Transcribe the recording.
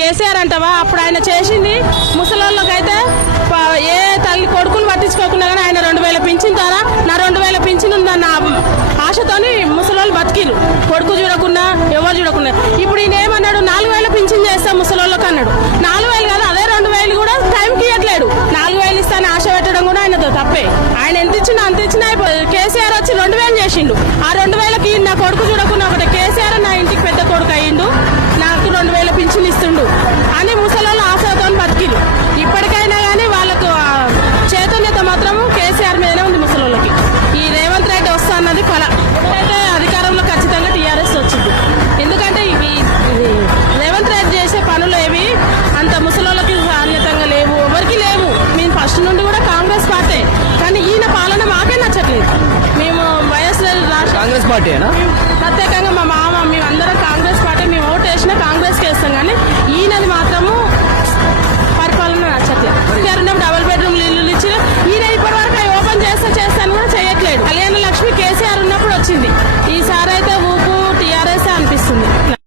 కేసీఆర్ అంటావా? అప్పుడు ఆయన చేసింది ముసలోళ్ళకైతే ఏ తల్లి కొడుకుని పట్టించుకోకుండా కానీ ఆయన 2000 పింఛన్ ద్వారా నా 2000 పింఛన్ ఉందన్న ఆశతోని ముసలోళ్ళు బతికిరు, కొడుకు చూడకుండా ఎవరు చూడకుండా. ఇప్పుడు ఈయన ఏమన్నాడు, 4000 పింఛన్ చేస్తాం ముసలోళ్ళకి అన్నాడు. 4000 కాదు, అదే 2000 కూడా టైంకి ఇవ్వట్లేడు. 4000 ఇస్తాను ఆశ పెట్టడం కూడా ఆయనతో తప్పే. ఆయన ఎంత ఇచ్చినా అంత ఇచ్చినా కేసీఆర్ వచ్చి 2000 చేసిండు. ఆ 2000కి నా కొడుకు చూడకుండా ఒకటి కేసీఆర్ నా ఇంటికి పెద్ద కొడుకు అయ్యిండు, నాకు 2000 పింఛన్ ఇస్తుండు అని ముసలోళ్ళు ఆశతో బతికిరు. ఇప్పటికైనా కానీ వాళ్ళకు చైతన్యత మాత్రం కేసీఆర్ మీదనే ఉంది ముసలోళ్ళకి. ఈ రేవంత్ రెడ్డి వస్తా అన్నది కళ. అయితే అధికారంలో ఖచ్చితంగా టీఆర్ఎస్ వచ్చింది. ఎందుకంటే రేవంత్ రెడ్డి చేసే పనులు ఏవి అంత ముసలోళ్ళకి సాన్యతంగా లేవు, ఎవరికి లేవు. మేము ఫస్ట్ నుండి కూడా కాంగ్రెస్ పార్టీ, కానీ ఈయన పాలన మాకే నచ్చట్లేదు. మేము వైఎస్ఆర్ కాంగ్రెస్ పార్టీ ప్రత్యేకంగా మా